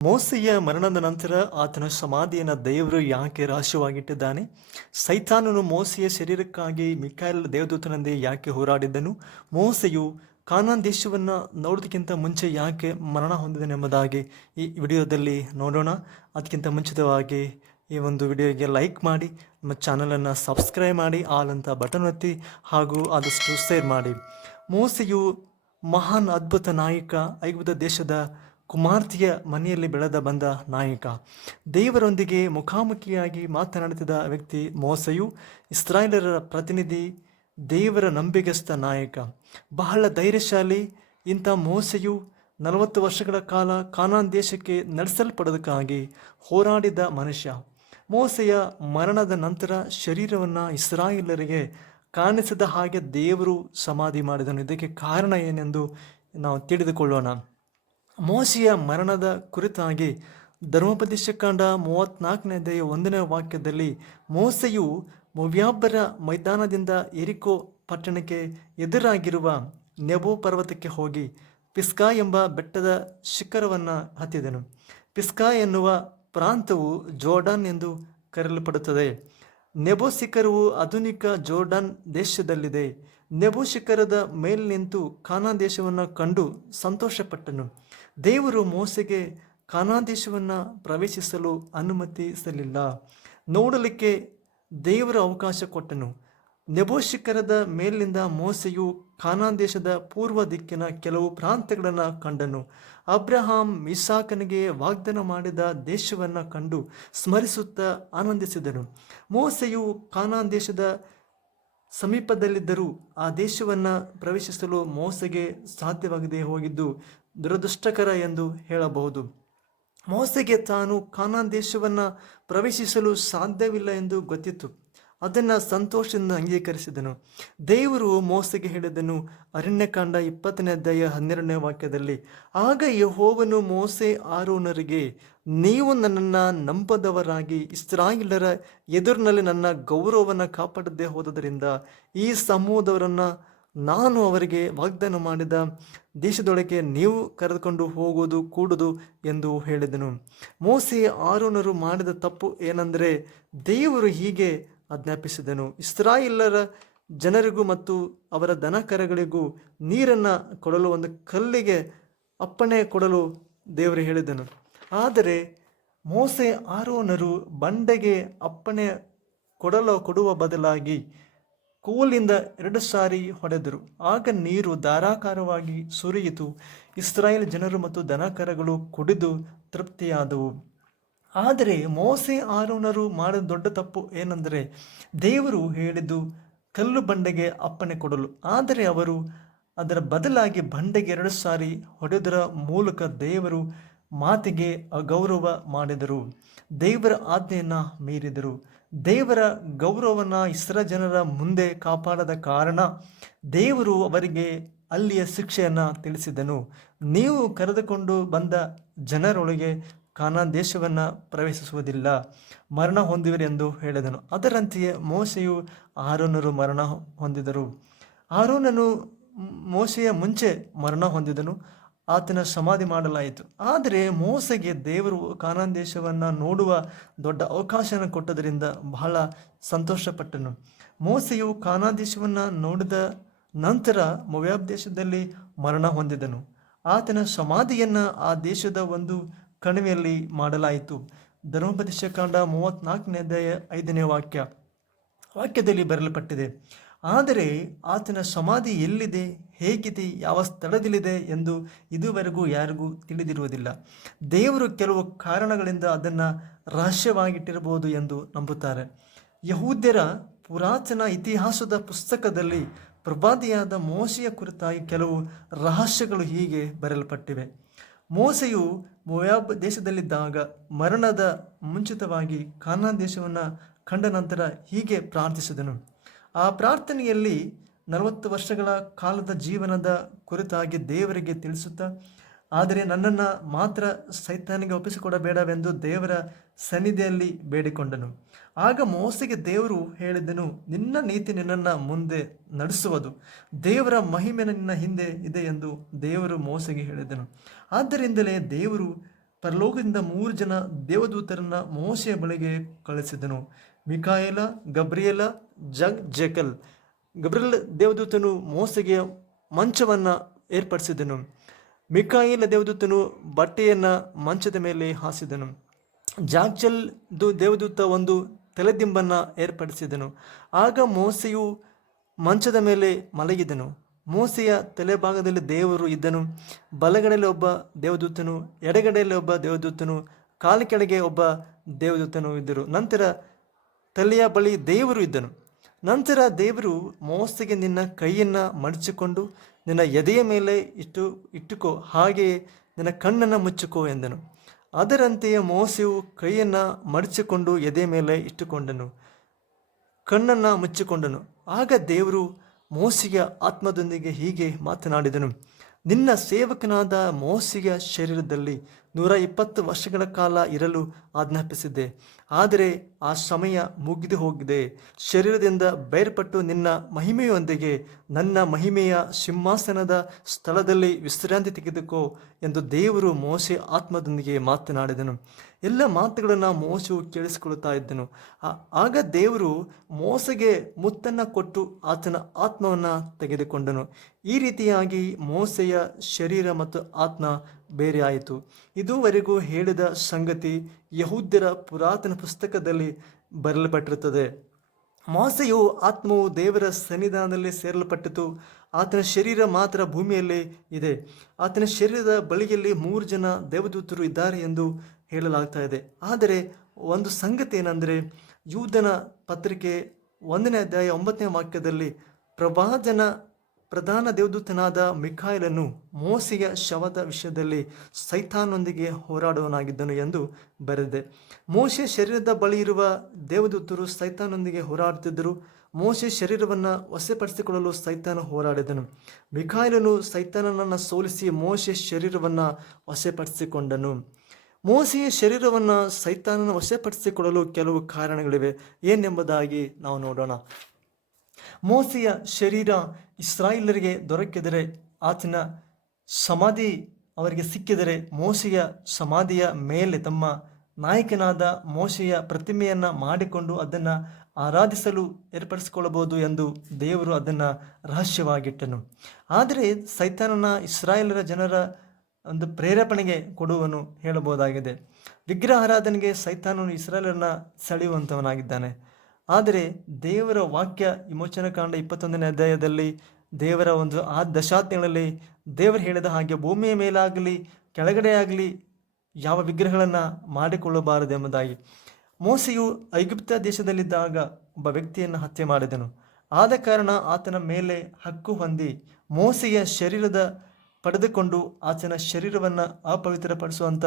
ಮೋಸೆಯ ಮರಣದ ನಂತರ ಆತನ ಸಮಾಧಿಯನ್ನು ದೇವರು ಯಾಕೆ ರಹಸ್ಯವಾಗಿಟ್ಟಿದ್ದಾನೆ? ಸೈತಾನನು ಮೋಸೆಯ ಶರೀರಕ್ಕಾಗಿ ಮಿಕಾಯೇಲ್ ದೇವದೂತನಂತೆ ಯಾಕೆ ಹೋರಾಡಿದ್ದನು? ಮೋಸೆಯು ಕಾನಾನ್ ದೇಶವನ್ನು ನೋಡೋದಕ್ಕಿಂತ ಮುಂಚೆ ಯಾಕೆ ಮರಣ ಹೊಂದಿದನೆಂಬುದಾಗಿ ಈ ವಿಡಿಯೋದಲ್ಲಿ ನೋಡೋಣ. ಅದಕ್ಕಿಂತ ಮುಂಚಿತವಾಗಿ ಈ ಒಂದು ವಿಡಿಯೋಗೆ ಲೈಕ್ ಮಾಡಿ, ನಮ್ಮ ಚಾನಲನ್ನು ಸಬ್ಸ್ಕ್ರೈಬ್ ಮಾಡಿ, ಆಲ್ ಅಂತ ಬಟನ್ ಒತ್ತಿ ಹಾಗೂ ಆದಷ್ಟು ಶೇರ್ ಮಾಡಿ. ಮೋಸೆಯು ಮಹಾನ್ ಅದ್ಭುತ ನಾಯಕ, ಐಗುಪ್ತ ದೇಶದ ಕುಮಾರ್ತೆಯ ಮನೆಯಲ್ಲಿ ಬೆಳೆದ ಬಂದ ನಾಯಕ, ದೇವರೊಂದಿಗೆ ಮುಖಾಮುಖಿಯಾಗಿ ಮಾತನಾಡುತ್ತಿದ್ದ ವ್ಯಕ್ತಿ ಮೋಸೆಯು. ಇಸ್ರಾಯೇಲರ ಪ್ರತಿನಿಧಿ, ದೇವರ ನಂಬಿಗಸ್ತ ನಾಯಕ, ಬಹಳ ಧೈರ್ಯಶಾಲಿ. ಇಂಥ ಮೋಸೆಯು 40 ವರ್ಷಗಳ ಕಾಲ ಕಾನಾನ್ ದೇಶಕ್ಕೆ ನಡೆಸಲ್ಪಡೋದಕ್ಕಾಗಿ ಹೋರಾಡಿದ ಮನುಷ್ಯ. ಮೋಸೆಯ ಮರಣದ ನಂತರ ಶರೀರವನ್ನು ಇಸ್ರಾಯೇಲರಿಗೆ ಕಾಣಿಸದ ಹಾಗೆ ದೇವರು ಸಮಾಧಿ ಮಾಡಿದನು. ಇದಕ್ಕೆ ಕಾರಣ ಏನೆಂದು ನಾವು ತಿಳಿದುಕೊಳ್ಳೋಣ. ಮೋಸೆಯ ಮರಣದ ಕುರಿತಾಗಿ ಧರ್ಮೋಪದೇಶಕಾಂಡ 34ನೇ ಅಧ್ಯಾಯ 1ನೇ ವಾಕ್ಯದಲ್ಲಿ, ಮೋಸೆಯು ಮೊವ್ಯಾಬರ ಮೈದಾನದಿಂದ ಯೆರಿಕೋ ಪಟ್ಟಣಕ್ಕೆ ಎದುರಾಗಿರುವ ನೆಬೋ ಪರ್ವತಕ್ಕೆ ಹೋಗಿ ಪಿಸ್ಗಾ ಎಂಬ ಬೆಟ್ಟದ ಶಿಖರವನ್ನು ಹತ್ತಿದನು. ಪಿಸ್ಗಾ ಎನ್ನುವ ಪ್ರಾಂತವು ಜೋರ್ಡಾನ್ ಎಂದು ಕರೆಯಲ್ಪಡುತ್ತದೆ. ನೆಬೋ ಶಿಖರವು ಆಧುನಿಕ ಜೋರ್ಡಾನ್ ದೇಶದಲ್ಲಿದೆ. ನೆಬೋ ಶಿಖರದ ಮೇಲೆ ನಿಂತು ಕಾನಾನ್ ದೇಶವನ್ನು ಕಂಡು ಸಂತೋಷಪಟ್ಟನು. ದೇವರು ಮೋಸೆಗೆ ಕಾನಾನ್ ದೇಶವನ್ನು ಪ್ರವೇಶಿಸಲು ಅನುಮತಿಸಲಿಲ್ಲ. ನೋಡಲಿಕ್ಕೆ ದೇವರ ಅವಕಾಶ ಕೊಟ್ಟನು. ನೆಬೋ ಶಿಖರದ ಮೇಲಿನಿಂದ ಮೋಸೆಯು ಕಾನಾನ್ ದೇಶದ ಪೂರ್ವ ದಿಕ್ಕಿನ ಕೆಲವು ಪ್ರಾಂತ್ಯಗಳನ್ನು ಕಂಡನು. ಅಬ್ರಹಾಂ ಇಸಾಕನಿಗೆ ವಾಗ್ದಾನ ಮಾಡಿದ ದೇಶವನ್ನು ಕಂಡು ಸ್ಮರಿಸುತ್ತಾ ಆನಂದಿಸಿದನು. ಮೋಸೆಯು ಕಾನಾನ್ ದೇಶದ ಸಮೀಪದಲ್ಲಿದ್ದರೂ ಆ ದೇಶವನ್ನು ಪ್ರವೇಶಿಸಲು ಮೋಸೆಗೆ ಸಾಧ್ಯವಾಗದೆ ಹೋಗಿದ್ದು ದುರದೃಷ್ಟಕರ ಎಂದು ಹೇಳಬಹುದು. ಮೋಸೆಗೆ ತಾನು ಕಾನಾನ್ ದೇಶವನ್ನು ಪ್ರವೇಶಿಸಲು ಸಾಧ್ಯವಿಲ್ಲ ಎಂದು ಗೊತ್ತಿತ್ತು. ಅದನ್ನು ಸಂತೋಷದಿಂದ ಅಂಗೀಕರಿಸಿದನು. ದೇವರು ಮೋಸೆಗೆ ಹೇಳಿದನು. ಅರಣ್ಯಕಾಂಡ 20ನೇ ಅಧ್ಯಾಯ 12ನೇ ವಾಕ್ಯದಲ್ಲಿ, ಆಗ ಯೆಹೋವನು ಮೋಸೆ ಆರೋನರಿಗೆ, ನೀವು ನನ್ನನ್ನು ನಂಬದವರಾಗಿ ಇಸ್ರಾಯೇಲರ ಎದುರಿನಲ್ಲಿ ನನ್ನ ಗೌರವವನ್ನು ಕಾಪಾಡದೆ ಹೋದುದರಿಂದ ಈ ಸಮೂಹದವರನ್ನು ನಾನು ಅವರಿಗೆ ವಾಗ್ದಾನ ಮಾಡಿದ ದೇಶದೊಳಗೆ ನೀವು ಕರೆದುಕೊಂಡು ಹೋಗೋದು ಕೂಡುದು ಎಂದು ಹೇಳಿದನು. ಮೋಸೆ ಆರೋನರು ಮಾಡಿದ ತಪ್ಪು ಏನೆಂದರೆ, ದೇವರು ಹೀಗೆ ಆಜ್ಞಾಪಿಸಿದನು. ಇಸ್ರಾಯೇಲರ ಜನರಿಗೂ ಮತ್ತು ಅವರ ದನಕರಗಳಿಗೂ ನೀರನ್ನು ಕೊಡಲು ಒಂದು ಕಲ್ಲಿಗೆ ಅಪ್ಪಣೆ ಕೊಡಲು ದೇವರು ಹೇಳಿದನು. ಆದರೆ ಮೋಸೆ ಆರೋನರು ಬಂಡೆಗೆ ಅಪ್ಪಣೆ ಕೊಡುವ ಬದಲಾಗಿ ಕೋಲಿಂದ 2 ಸಾರಿ ಹೊಡೆದರು. ಆಗ ನೀರು ಧಾರಾಕಾರವಾಗಿ ಸುರಿಯಿತು. ಇಸ್ರಾಯೇಲ್ ಜನರು ಮತ್ತು ದನಕರಗಳು ಕುಡಿದು ತೃಪ್ತಿಯಾದವು. ಆದರೆ ಮೋಸೆ ಆರೋನರು ಮಾಡಿದ ದೊಡ್ಡ ತಪ್ಪು ಏನೆಂದರೆ, ದೇವರು ಹೇಳಿದ್ದು ಕಲ್ಲು ಬಂಡೆಗೆ ಅಪ್ಪಣೆ ಕೊಡಲು, ಆದರೆ ಅವರು ಅದರ ಬದಲಾಗಿ ಬಂಡೆಗೆ 2 ಸಾರಿ ಹೊಡೆದರ ಮೂಲಕ ದೇವರು ಮಾತಿಗೆ ಅಗೌರವ ಮಾಡಿದರು. ದೇವರ ಆಜ್ಞೆಯನ್ನು ಮೀರಿದರು. ದೇವರ ಗೌರವವನ್ನು ಇಸ್ರಾಯೇಲ್ ಜನರ ಮುಂದೆ ಕಾಪಾಡದ ಕಾರಣ ದೇವರು ಅವರಿಗೆ ಅಲ್ಲಿಯ ಶಿಕ್ಷೆಯನ್ನು ತಿಳಿಸಿದನು. ನೀವು ಕರೆದುಕೊಂಡು ಬಂದ ಜನರೊಳಗೆ ಕಾನಾನ್ ದೇಶವನ್ನು ಪ್ರವೇಶಿಸುವುದಿಲ್ಲ, ಮರಣ ಹೊಂದುವಿರಿ ಎಂದು ಹೇಳಿದನು. ಅದರಂತೆಯೇ ಮೋಸೆಯು ಆರೋನರು ಮರಣ ಹೊಂದಿದರು. ಆರೋನನು ಮೋಸೆಯ ಮುಂಚೆ ಮರಣ ಹೊಂದಿದನು. ಆತನ ಸಮಾಧಿ ಮಾಡಲಾಯಿತು. ಆದರೆ ಮೋಸೆಗೆ ದೇವರು ಕಾನಾನ್ ದೇಶವನ್ನು ನೋಡುವ ದೊಡ್ಡ ಅವಕಾಶವನ್ನು ಕೊಟ್ಟದರಿಂದ ಬಹಳ ಸಂತೋಷಪಟ್ಟನು. ಮೋಸೆಯು ಕಾನಾನ್ ದೇಶವನ್ನು ನೋಡಿದ ನಂತರ ಮೊವ್ಯಾಬ್ ದೇಶದಲ್ಲಿ ಮರಣ ಹೊಂದಿದನು. ಆತನ ಸಮಾಧಿಯನ್ನು ಆ ದೇಶದ ಒಂದು ಕಣಿವೆಯಲ್ಲಿ ಮಾಡಲಾಯಿತು. ಧರ್ಮೋಪದೇಶಕಾಂಡ 34ನೇ ಅಧ್ಯಾಯ 5ನೇ ವಾಕ್ಯದಲ್ಲಿ ಬರೆಯಲ್ಪಟ್ಟಿದೆ. ಆದರೆ ಆತನ ಸಮಾಧಿ ಎಲ್ಲಿದೆ, ಹೇಗಿದೆ, ಯಾವ ಸ್ಥಳದಲ್ಲಿದೆ ಎಂದು ಇದುವರೆಗೂ ಯಾರಿಗೂ ತಿಳಿದಿರುವುದಿಲ್ಲ. ದೇವರು ಕೆಲವು ಕಾರಣಗಳಿಂದ ಅದನ್ನು ರಹಸ್ಯವಾಗಿಟ್ಟಿರಬಹುದು ಎಂದು ನಂಬುತ್ತಾರೆ. ಯಹೂದ್ಯರ ಪುರಾತನ ಇತಿಹಾಸದ ಪುಸ್ತಕದಲ್ಲಿ ಪ್ರವಾದಿಯಾದ ಮೋಸೆಯ ಕುರಿತಾಗಿ ಕೆಲವು ರಹಸ್ಯಗಳು ಹೀಗೆ ಬರೆಯಲ್ಪಟ್ಟಿವೆ. ಮೋಸೆಯು ಮೊಯಾಬ್ ದೇಶದಲ್ಲಿದ್ದಾಗ ಮರಣದ ಮುಂಚಿತವಾಗಿ ಕಾನಾನ್ ದೇಶವನ್ನು ಕಂಡ ನಂತರ ಹೀಗೆ ಪ್ರಾರ್ಥಿಸಿದನು. ಆ ಪ್ರಾರ್ಥನೆಯಲ್ಲಿ 40 ವರ್ಷಗಳ ಕಾಲದ ಜೀವನದ ಕುರಿತಾಗಿ ದೇವರಿಗೆ ತಿಳಿಸುತ್ತಾ, ಆದರೆ ನನ್ನನ್ನು ಮಾತ್ರ ಸೈತಾನಿಗೆ ಒಪ್ಪಿಸಿಕೊಡಬೇಡವೆಂದು ದೇವರ ಸನ್ನಿಧಿಯಲ್ಲಿ ಬೇಡಿಕೊಂಡನು. ಆಗ ಮೋಸೆಗೆ ದೇವರು ಹೇಳಿದನು, ನಿನ್ನ ನೀತಿ ನಿನ್ನನ್ನು ಮುಂದೆ ನಡೆಸುವುದು, ದೇವರ ಮಹಿಮೆ ನಿನ್ನ ಹಿಂದೆ ಇದೆ ಎಂದು ದೇವರು ಮೋಸೆಗೆ ಹೇಳಿದನು. ಆದ್ದರಿಂದಲೇ ದೇವರು ಪರಲೋಕದಿಂದ 3 ಜನ ದೇವದೂತರನ್ನ ಮೋಶೆಯ ಬಳಿಗೆ ಕಳಿಸಿದನು. ಮಿಕಾಯೇಲ, ಗಬ್ರಿಯೇಲ, ಜೇಕಲ್. ಗಬ್ರಿಯೇಲ ದೇವದೂತನು ಮೋಸೆಗೆ ಮಂಚವನ್ನು ಏರ್ಪಡಿಸಿದನು. ಮಿಕಾಯೇಲ ದೇವದೂತನು ಬಟ್ಟೆಯನ್ನು ಮಂಚದ ಮೇಲೆ ಹಾಸಿದನು. ಜಾಗ್ಜಲ್ ದೇವದೂತ ಒಂದು ತಲೆದಿಂಬನ್ನು ಏರ್ಪಡಿಸಿದನು. ಆಗ ಮೋಸೆಯು ಮಂಚದ ಮೇಲೆ ಮಲಗಿದನು. ಮೋಸೆಯ ತಲೆಭಾಗದಲ್ಲಿ ದೇವರು ಇದ್ದನು. ಬಲಗಡೆಯಲ್ಲಿ ಒಬ್ಬ ದೇವದೂತನು, ಎಡಗಡೆಯಲ್ಲಿ ಒಬ್ಬ ದೇವದೂತನು, ಕಾಲು ಕೆಳಗೆ ಒಬ್ಬ ದೇವದೂತನು ಇದ್ದರು. ನಂತರ ತಲೆಯ ಬಳಿ ದೇವರು ಇದ್ದನು. ನಂತರ ದೇವರು ಮೋಸೆಗೆ, ನಿನ್ನ ಕೈಯನ್ನು ಮಡಚಿಕೊಂಡು ನಿನ್ನ ಎದೆಯ ಮೇಲೆ ಇಟ್ಟುಕೋ, ಹಾಗೆಯೇ ನಿನ್ನ ಕಣ್ಣನ್ನು ಮುಚ್ಚಿಕೋ ಎಂದನು. ಅದರಂತೆಯೇ ಮೋಸೆಯು ಕೈಯನ್ನು ಮಡಚಿಕೊಂಡು ಎದೆಯ ಮೇಲೆ ಇಟ್ಟುಕೊಂಡನು, ಕಣ್ಣನ್ನು ಮುಚ್ಚಿಕೊಂಡನು. ಆಗ ದೇವರು ಮೋಸೆಯ ಆತ್ಮದೊಂದಿಗೆ ಹೀಗೆ ಮಾತನಾಡಿದನು. ನಿನ್ನ ಸೇವಕನಾದ ಮೋಸೆಯ ಶರೀರದಲ್ಲಿ 120 ವರ್ಷಗಳ ಕಾಲ ಇರಲು ಆಜ್ಞಾಪಿಸಿದ್ದೆ. ಆದರೆ ಆ ಸಮಯ ಮುಗಿದು ಹೋಗಿದೆ. ಶರೀರದಿಂದ ಬೇರ್ಪಟ್ಟು ನಿನ್ನ ಮಹಿಮೆಯೊಂದಿಗೆ ನನ್ನ ಮಹಿಮೆಯ ಸಿಂಹಾಸನದ ಸ್ಥಳದಲ್ಲಿ ವಿಶ್ರಾಂತಿ ತೆಗೆದುಕೋ ಎಂದು ದೇವರು ಮೋಸೆ ಆತ್ಮದೊಂದಿಗೆ ಮಾತನಾಡಿದನು. ಎಲ್ಲ ಮಾತುಗಳನ್ನು ಮೋಸೆಯು ಕೇಳಿಸಿಕೊಳ್ತಾ ಇದ್ದನು. ಆಗ ದೇವರು ಮೋಸೆಗೆ ಮುತ್ತನ್ನು ಕೊಟ್ಟು ಆತನ ಆತ್ಮವನ್ನು ತೆಗೆದುಕೊಂಡನು. ಈ ರೀತಿಯಾಗಿ ಮೋಸೆಯ ಶರೀರ ಮತ್ತು ಆತ್ಮ ಬೇರೆಯಾಯಿತು. ಇದುವರೆಗೂ ಹೇಳಿದ ಸಂಗತಿ ಯಹೂದ್ಯರ ಪುರಾತನ ಪುಸ್ತಕದಲ್ಲಿ ಬರೆಯಲ್ಪಟ್ಟಿರುತ್ತದೆ. ಮೋಸೆಯು ಆತ್ಮವು ದೇವರ ಸನ್ನಿಧಾನದಲ್ಲಿ ಸೇರಲ್ಪಟ್ಟಿತು. ಆತನ ಶರೀರ ಮಾತ್ರ ಭೂಮಿಯಲ್ಲಿ ಇದೆ. ಆತನ ಶರೀರದ ಬಳಿಯಲ್ಲಿ 3 ಜನ ದೇವದೂತರು ಇದ್ದಾರೆ ಎಂದು ಹೇಳಲಾಗ್ತಾ ಇದೆ. ಆದರೆ ಒಂದು ಸಂಗತಿ ಏನೆಂದರೆ, ಯೂದನ ಪತ್ರಿಕೆ 1ನೇ ಅಧ್ಯಾಯ 9ನೇ ವಾಕ್ಯದಲ್ಲಿ ಪ್ರಧಾನ ದೇವದೂತನಾದ ಮಿಕಾಯೇಲನು ಮೋಸೆಯ ಶವದ ವಿಷಯದಲ್ಲಿ ಸೈತಾನೊಂದಿಗೆ ಹೋರಾಡುವನಾಗಿದ್ದನು ಎಂದು ಬರೆದಿದೆ. ಮೋಶೆ ಶರೀರದ ಬಳಿ ಇರುವ ದೇವದೂತರು ಸೈತಾನೊಂದಿಗೆ ಹೋರಾಡುತ್ತಿದ್ದರು. ಮೋಶೆ ಶರೀರವನ್ನು ವಶಪಡಿಸಿಕೊಳ್ಳಲು ಸೈತಾನ ಹೋರಾಡಿದನು. ಮಿಕಾಯೇಲನು ಸೈತಾನನನ್ನು ಸೋಲಿಸಿ ಮೋಶೆ ಶರೀರವನ್ನು ವಶಪಡಿಸಿಕೊಂಡನು. ಮೋಸೆಯ ಶರೀರವನ್ನು ಸೈತಾನನ ವಶಪಡಿಸಿಕೊಳ್ಳಲು ಕೆಲವು ಕಾರಣಗಳಿವೆ. ಏನೆಂಬುದಾಗಿ ನಾವು ನೋಡೋಣ. ಮೋಸೆಯ ಶರೀರ ಇಸ್ರಾಯೇಲರಿಗೆ ದೊರಕಿದರೆ, ಆತನ ಸಮಾಧಿ ಅವರಿಗೆ ಸಿಕ್ಕಿದರೆ, ಮೋಸೆಯ ಸಮಾಧಿಯ ಮೇಲೆ ತಮ್ಮ ನಾಯಕನಾದ ಮೋಸೆಯ ಪ್ರತಿಮೆಯನ್ನು ಮಾಡಿಕೊಂಡು ಅದನ್ನು ಆರಾಧಿಸಲು ಏರ್ಪಡಿಸಿಕೊಳ್ಳಬಹುದು ಎಂದು ದೇವರು ಅದನ್ನು ರಹಸ್ಯವಾಗಿಟ್ಟನು. ಆದರೆ ಸೈತಾನನ ಇಸ್ರಾಯೇಲರ ಜನರ ಒಂದು ಪ್ರೇರೇಪಣೆಗೆ ಕೊಡುವನು ಹೇಳಬಹುದಾಗಿದೆ. ವಿಗ್ರಹ ಆರಾಧನೆಗೆ ಸೈತಾನನು ಇಸ್ರಾಯೇಲರನ್ನ ಸೆಳೆಯುವಂಥವನಾಗಿದ್ದಾನೆ. ಆದರೆ ದೇವರ ವಾಕ್ಯ ವಿಮೋಚನಕಾಂಡ 21ನೇ ಅಧ್ಯಾಯದಲ್ಲಿ ದೇವರ ಒಂದು ದಶಾಜ್ಞೆಗಳಲ್ಲಿ ದೇವರು ಹೇಳಿದ ಹಾಗೆ ಭೂಮಿಯ ಮೇಲಾಗಲಿ ಕೆಳಗಡೆ ಆಗಲಿ ಯಾವ ವಿಗ್ರಹಗಳನ್ನು ಮಾಡಿಕೊಳ್ಳಬಾರದೆಂಬುದಾಗಿ. ಮೋಸೆಯು ಐಗುಪ್ತ ದೇಶದಲ್ಲಿದ್ದಾಗ ಒಬ್ಬ ವ್ಯಕ್ತಿಯನ್ನು ಹತ್ಯೆ ಮಾಡಿದನು. ಆದ ಕಾರಣ ಆತನ ಮೇಲೆ ಹಕ್ಕು ಹೊಂದಿ ಮೋಸೆಯ ಶರೀರದ ಪಡೆದುಕೊಂಡು ಆತನ ಶರೀರವನ್ನು ಅಪವಿತ್ರಪಡಿಸುವಂಥ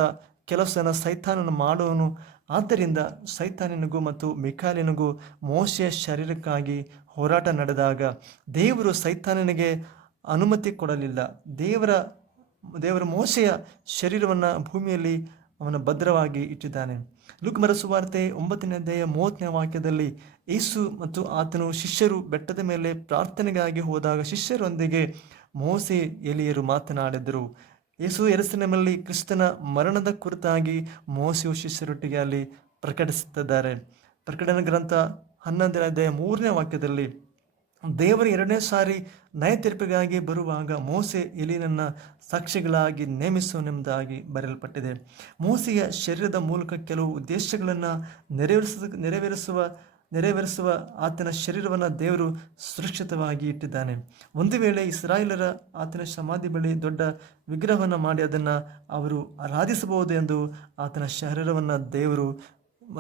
ಕೆಲಸನ ಸೈತಾನನು ಮಾಡುವನು. ಆದ್ದರಿಂದ ಸೈತಾನನಿಗೂ ಮತ್ತು ಮಿಕಾಯೇಲನಿಗೂ ಮೋಸೆಯ ಶರೀರಕ್ಕಾಗಿ ಹೋರಾಟ ನಡೆದಾಗ ದೇವರು ಸೈತಾನನಿಗೆ ಅನುಮತಿ ಕೊಡಲಿಲ್ಲ. ದೇವರ ಮೋಸೆಯ ಶರೀರವನ್ನು ಭೂಮಿಯಲ್ಲಿ ಅವನ ಭದ್ರವಾಗಿ ಇಟ್ಟಿದ್ದಾನೆ. ಲೂಕನ ಸುವಾರ್ತೆ 9ನೇ ಅಧ್ಯಾಯ 30ನೇ ವಾಕ್ಯದಲ್ಲಿ ಯೇಸು ಮತ್ತು ಆತನು ಶಿಷ್ಯರು ಬೆಟ್ಟದ ಮೇಲೆ ಪ್ರಾರ್ಥನೆಗಾಗಿ ಹೋದಾಗ ಶಿಷ್ಯರೊಂದಿಗೆ ಮೋಸೆ ಎಲಿಯರು ಮಾತನಾಡಿದರು. ಯೇಸು ಯೆರೂಸಲೇಮಿನಲ್ಲಿ ಕ್ರಿಸ್ತನ ಮರಣದ ಕುರಿತಾಗಿ ಮೋಸೆಯು ಶಿಷ್ಯರೊಟ್ಟಿಗೆ ಅಲ್ಲಿ ಪ್ರಕಟಿಸುತ್ತಿದ್ದಾರೆ. ಪ್ರಕಟಣೆ ಗ್ರಂಥ 11ನೇ ಅಧ್ಯಾಯ 3ನೇ ವಾಕ್ಯದಲ್ಲಿ ದೇವರು 2ನೇ ಸಾರಿ ನ್ಯಾಯ ತೀರ್ಪಿಗಾಗಿ ಬರುವಾಗ ಮೋಸೆ ಎಲಿಯನನ್ನು ಸಾಕ್ಷಿಗಳಾಗಿ ನೇಮಿಸುವನೆಂಬುದಾಗಿ ಬರೆಯಲ್ಪಟ್ಟಿದೆ. ಮೋಸೆಯ ಶರೀರದ ಮೂಲಕ ಕೆಲವು ಉದ್ದೇಶಗಳನ್ನು ನೆರವೇರಿಸುವ ಆತನ ಶರೀರವನ್ನು ದೇವರು ಸುರಕ್ಷಿತವಾಗಿ ಇಟ್ಟಿದ್ದಾನೆ. ಒಂದು ವೇಳೆ ಇಸ್ರಾಯೇಲರ ಆತನ ಸಮಾಧಿ ಬಳಿ ದೊಡ್ಡ ವಿಗ್ರಹವನ್ನು ಮಾಡಿ ಅದನ್ನು ಅವರು ಆರಾಧಿಸಬಹುದು ಎಂದು ಆತನ ಶರೀರವನ್ನು ದೇವರು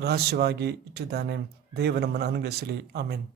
ರಹಸ್ಯವಾಗಿ ಇಟ್ಟಿದ್ದಾನೆ. ದೇವರು ನಮ್ಮನ್ನು ಅನುಗ್ರಹಿಸಲಿ. ಆಮೆನ್.